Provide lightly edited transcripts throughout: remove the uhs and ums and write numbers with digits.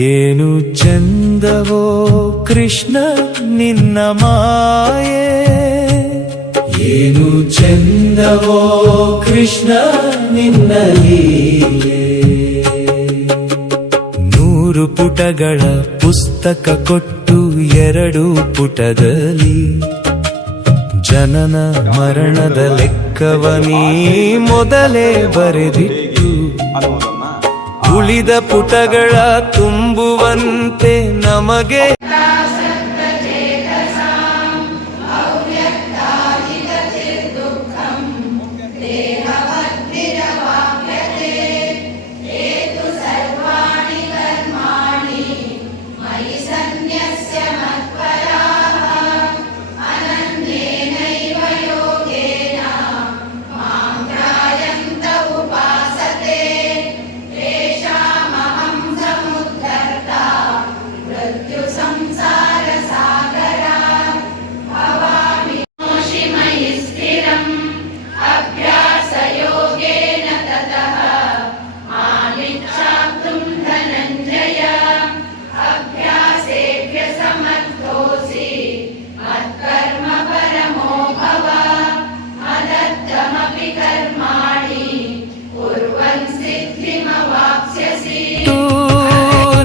ಏನು ಚಂದವೋ ಕೃಷ್ಣ ನಿನ್ನ ಮಾಯೆ, ಏನು ಚಂದವೋ ಕೃಷ್ಣ ನಿನ್ನ ಲೀಲೆ. 100 ಪುಟಗಳ ಪುಸ್ತಕ ಕೊಟ್ಟು 2 ಪುಟದಲ್ಲಿ ಜನನ ಮರಣದ ಲೆಕ್ಕವನೀ ಮೊದಲೇ ಬರೆದಿಟ್ಟು ಉಳಿದ ಪುಟಗಳ ತುಂಬುವಂತೆ ನಮಗೆ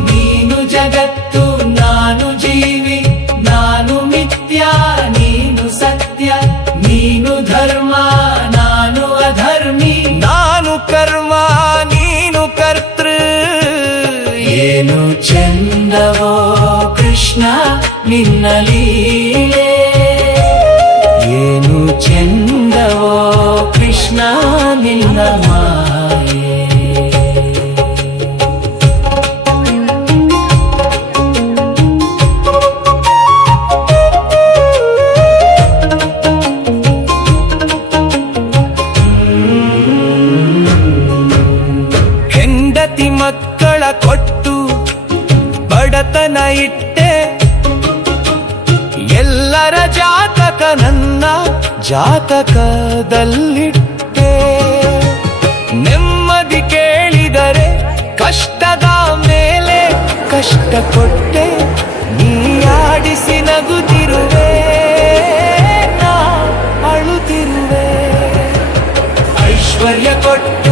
ನೀನು ಜಗತ್ತು ನಾನು ಜೀವಿ, ನಾನು ಮಿಥ್ಯ ನೀನು ಸತ್ಯ, ನೀನು ಧರ್ಮ ನಾನು ಅಧರ್ಮಿ, ನಾನು ಕರ್ಮ ನೀನು ಕರ್ತೃ. ಏನು ಚಂದವೋ ಕೃಷ್ಣ ನಿನ್ನ ಲೀಲೆ, ಏನು ಚಂದವೋ ಕೃಷ್ಣ ನಿನ್ನ ಮಾಯೆ. ಹೆಂಡತಿ ಮಕ್ಕಳ ಕೊಟ್ಟು ಬಡತನ ಇಟ್ಟೆ, ಎಲ್ಲರ ಜಾತಕ ನನ್ನ ಜಾತಕದಲ್ಲಿಟ್ಟೆ. ನೆಮ್ಮದಿ ಕೇಳಿದರೆ ಕಷ್ಟದ ಮೇಲೆ ಕಷ್ಟ ಕೊಟ್ಟೆ, ನೀ ಆಡಿಸಿ ನಗುತ್ತಿರುವೆ ನಾ ಅಳುತ್ತಿರುವೆ. ಐಶ್ವರ್ಯ ಕೊಟ್ಟ